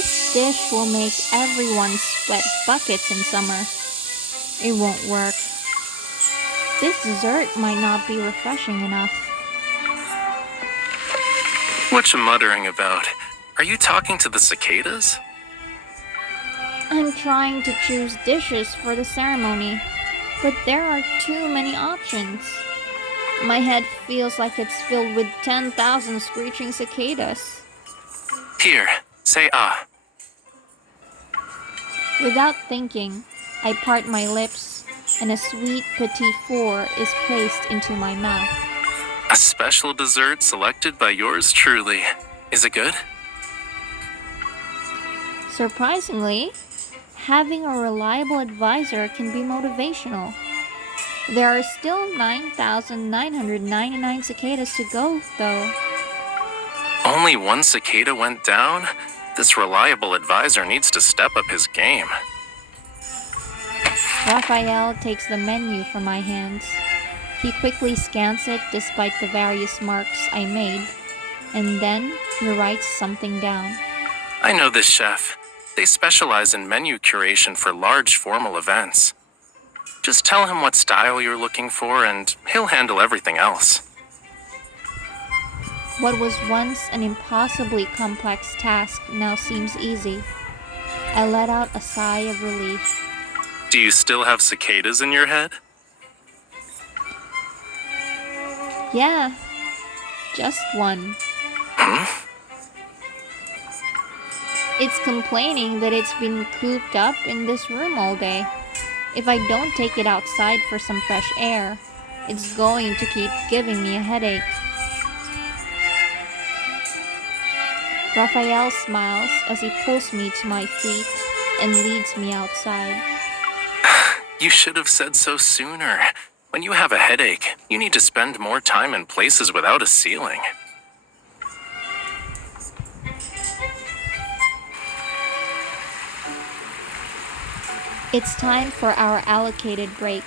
This dish will make everyone sweat buckets in summer. It won't work. This dessert might not be refreshing enough. What you muttering about? Are you talking to the cicadas? I'm trying to choose dishes for the ceremony, but there are too many options. My head feels like it's filled with 10,000 screeching cicadas. Here, say ah. Without thinking, I part my lips, and a sweet petit four is placed into my mouth. A special dessert selected by yours truly. Is it good? Surprisingly, having a reliable advisor can be motivational. There are still 9,999 cicadas to go, though. Only one cicada went down? This reliable advisor needs to step up his game. Raphael takes the menu from my hands. He quickly scans it despite the various marks I made, and then he writes something down. I know this chef. They specialize in menu curation for large formal events. Just tell him what style you're looking for and he'll handle everything else. What was once an impossibly complex task now seems easy. I let out a sigh of relief. Do you still have cicadas in your head? Yeah, just one. It's complaining that it's been cooped up in this room all day. If I don't take it outside for some fresh air, it's going to keep giving me a headache. Raphael smiles as he pulls me to my feet and leads me outside. You should have said so sooner. When you have a headache, you need to spend more time in places without a ceiling. It's time for our allocated break.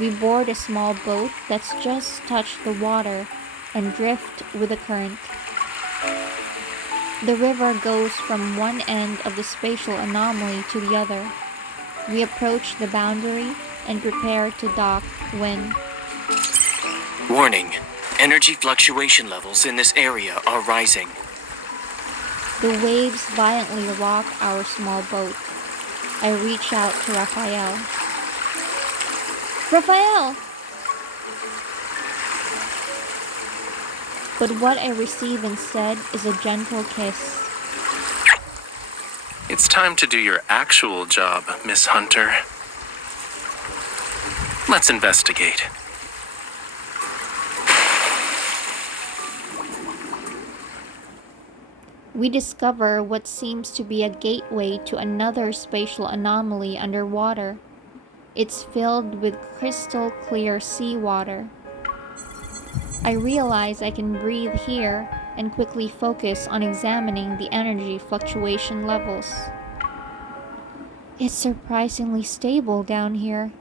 We board a small boat that's just touched the water and drift with the current. The river goes from one end of the spatial anomaly to the other. We approach the boundary and prepare to dock when... Warning. Energy fluctuation levels in this area are rising. The waves violently rock our small boat. I reach out to Raphael. Raphael! But what I receive instead is a gentle kiss. It's time to do your actual job, Miss Hunter. Let's investigate. We discover what seems to be a gateway to another spatial anomaly underwater. It's filled with crystal clear seawater. I realize I can breathe here and quickly focus on examining the energy fluctuation levels. It's surprisingly stable down here.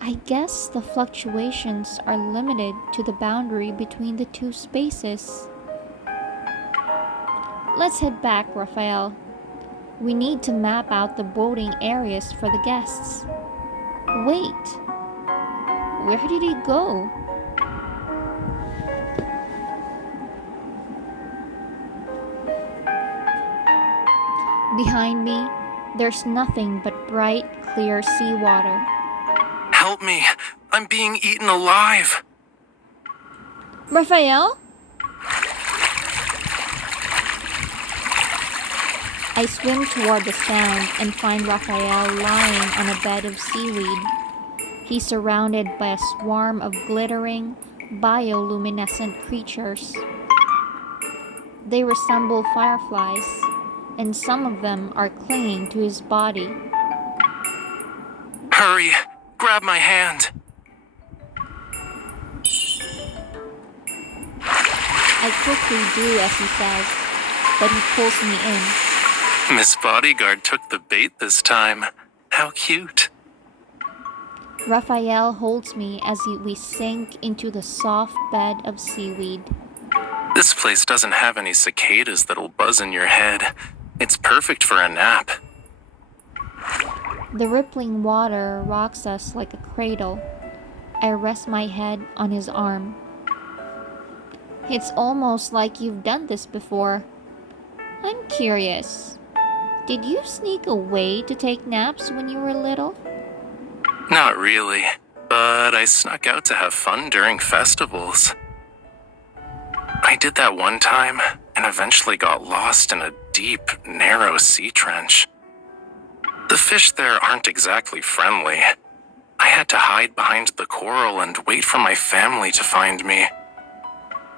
I guess the fluctuations are limited to the boundary between the two spaces. Let's head back, Raphael. We need to map out the boating areas for the guests. Wait, where did he go? Behind me, there's nothing but bright, clear seawater. Help me! I'm being eaten alive! Raphael? I swim toward the sound and find Raphael lying on a bed of seaweed. He's surrounded by a swarm of glittering, bioluminescent creatures. They resemble fireflies, and some of them are clinging to his body. Hurry! Grab my hand! I quickly do as he says, but he pulls me in. Miss Bodyguard took the bait this time. How cute. Raphael holds me as we sink into the soft bed of seaweed. This place doesn't have any cicadas that'll buzz in your head. It's perfect for a nap. The rippling water rocks us like a cradle. I rest my head on his arm. It's almost like you've done this before. I'm curious. Did you sneak away to take naps when you were little? Not really, but I snuck out to have fun during festivals. I did that one time and eventually got lost in a deep, narrow sea trench. The fish there aren't exactly friendly. I had to hide behind the coral and wait for my family to find me.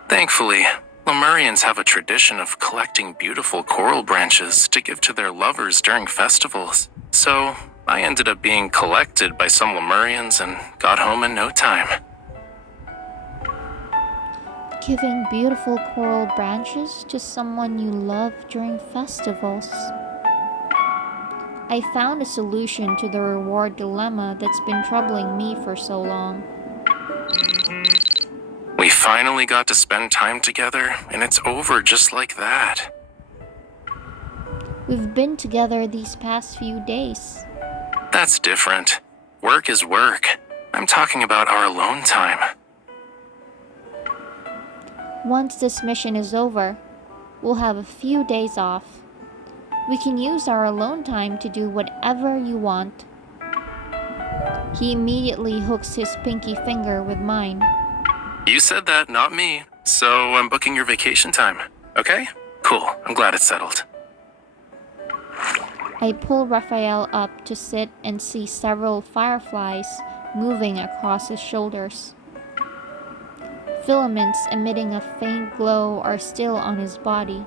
Thankfully, Lemurians have a tradition of collecting beautiful coral branches to give to their lovers during festivals. So, I ended up being collected by some Lemurians and got home in no time. Giving beautiful coral branches to someone you love during festivals. I found a solution to the reward dilemma that's been troubling me for so long. We finally got to spend time together, and it's over just like that. We've been together these past few days. That's different. Work is work. I'm talking about our alone time. Once this mission is over, we'll have a few days off. We can use our alone time to do whatever you want. He immediately hooks his pinky finger with mine. You said that, not me. So I'm booking your vacation time. Okay? Cool. I'm glad it's settled. I pull Raphael up to sit and see several fireflies moving across his shoulders. Filaments emitting a faint glow are still on his body.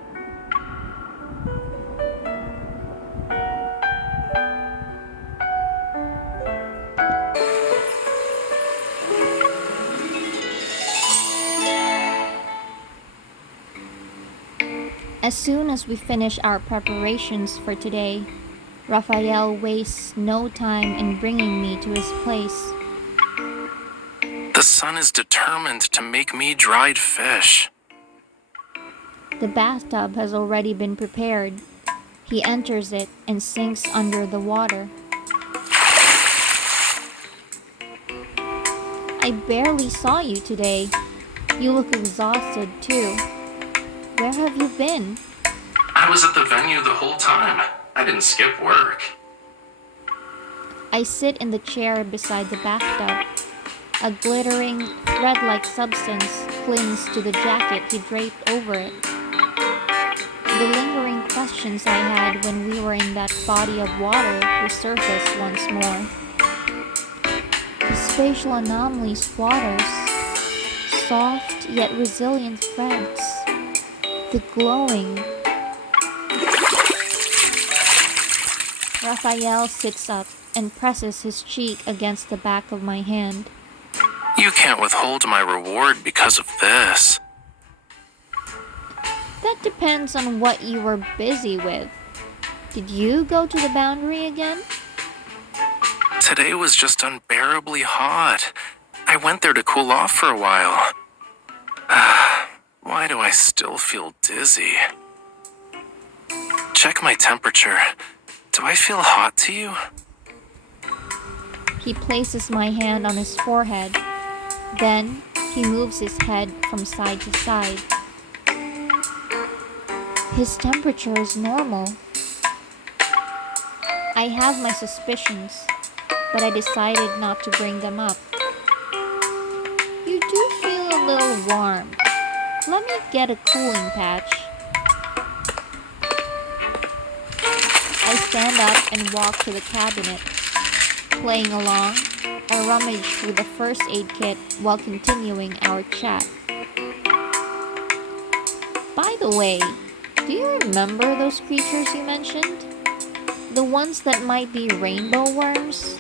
As soon as we finish our preparations for today, Raphael wastes no time in bringing me to his place. The sun is determined to make me dried fish. The bathtub has already been prepared. He enters it and sinks under the water. I barely saw you today. You look exhausted too. Where have you been? I was at the venue the whole time. I didn't skip work. I sit in the chair beside the bathtub. A glittering, thread-like substance clings to the jacket he draped over it. The lingering questions I had when we were in that body of water resurface once more. The spatial anomaly's waters, soft yet resilient threads. The glowing. Raphael sits up and presses his cheek against the back of my hand. You can't withhold my reward because of this. That depends on what you were busy with. Did you go to the boundary again? Today was just unbearably hot. I went there to cool off for a while. Why do I still feel dizzy? Check my temperature. Do I feel hot to you? He places my hand on his forehead. Then he moves his head from side to side. His temperature is normal. I have my suspicions, but I decided not to bring them up. You do feel a little warm. Let me get a cooling patch. I stand up and walk to the cabinet. Playing along, I rummage through the first aid kit while continuing our chat. By the way, do you remember those creatures you mentioned? The ones that might be rainbow worms?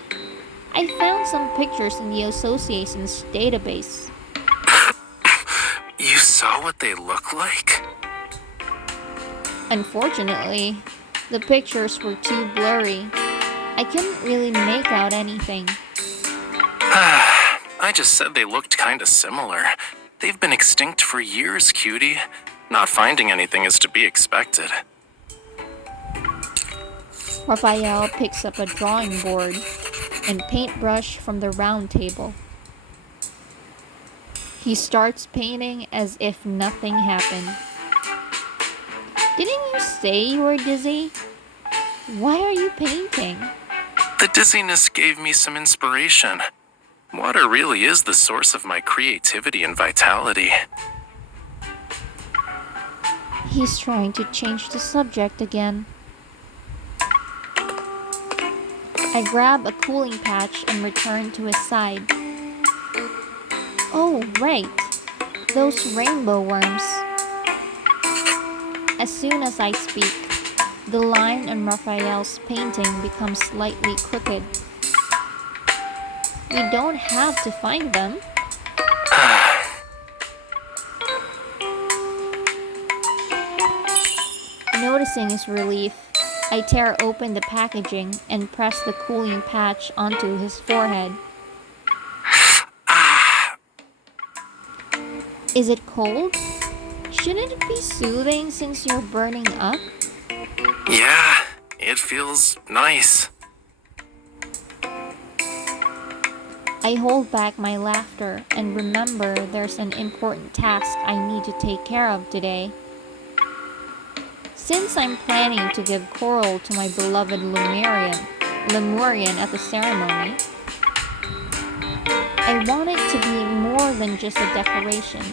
I found some pictures in the association's database. You saw what they look like? Unfortunately, the pictures were too blurry. I couldn't really make out anything. I just said they looked kinda similar. They've been extinct for years, cutie. Not finding anything is to be expected. Raphael picks up a drawing board and paintbrush from the round table. He starts painting as if nothing happened. Didn't you say you were dizzy? Why are you painting? The dizziness gave me some inspiration. Water really is the source of my creativity and vitality. He's trying to change the subject again. I grab a cooling patch and return to his side. Oh, right. Those rainbow worms. As soon as I speak, the line on Raphael's painting becomes slightly crooked. We don't have to find them. Noticing his relief, I tear open the packaging and press the cooling patch onto his forehead. Is it cold? Shouldn't it be soothing since you're burning up? Yeah, it feels nice. I hold back my laughter and remember there's an important task I need to take care of today. Since I'm planning to give coral to my beloved Lemurian at the ceremony, I want it to be more than just a decoration.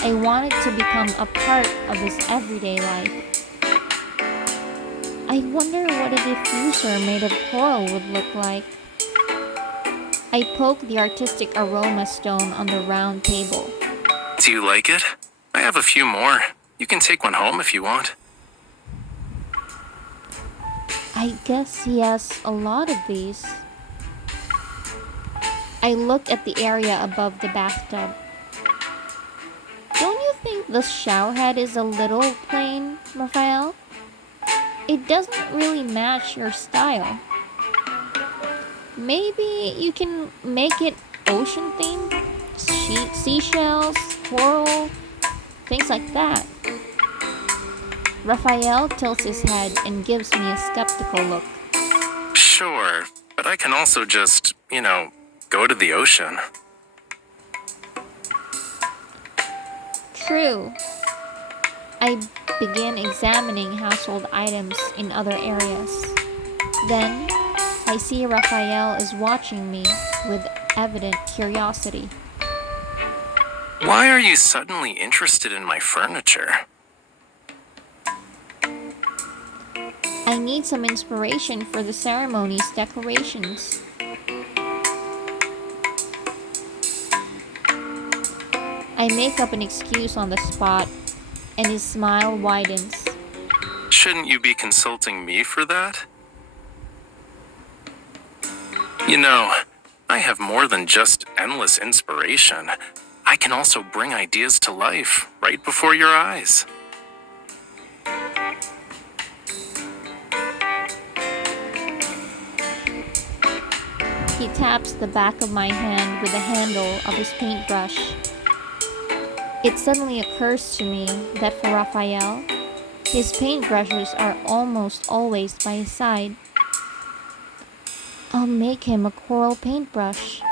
I want it to become a part of his everyday life. I wonder what a diffuser made of coral would look like. I poke the artistic aroma stone on the round table. Do you like it? I have a few more. You can take one home if you want. I guess he has a lot of these. I look at the area above the bathtub. Don't you think the shower head is a little plain, Raphael? It doesn't really match your style. Maybe you can make it ocean themed? Seashells, coral, things like that. Raphael tilts his head and gives me a skeptical look. Sure, but I can also just, go to the ocean. True. I begin examining household items in other areas. Then, I see Raphael is watching me with evident curiosity. Why are you suddenly interested in my furniture? I need some inspiration for the ceremony's decorations. I make up an excuse on the spot, and his smile widens. Shouldn't you be consulting me for that? I have more than just endless inspiration. I can also bring ideas to life right before your eyes. He taps the back of my hand with the handle of his paintbrush. It suddenly occurs to me that for Raphael, his paintbrushes are almost always by his side. I'll make him a coral paintbrush.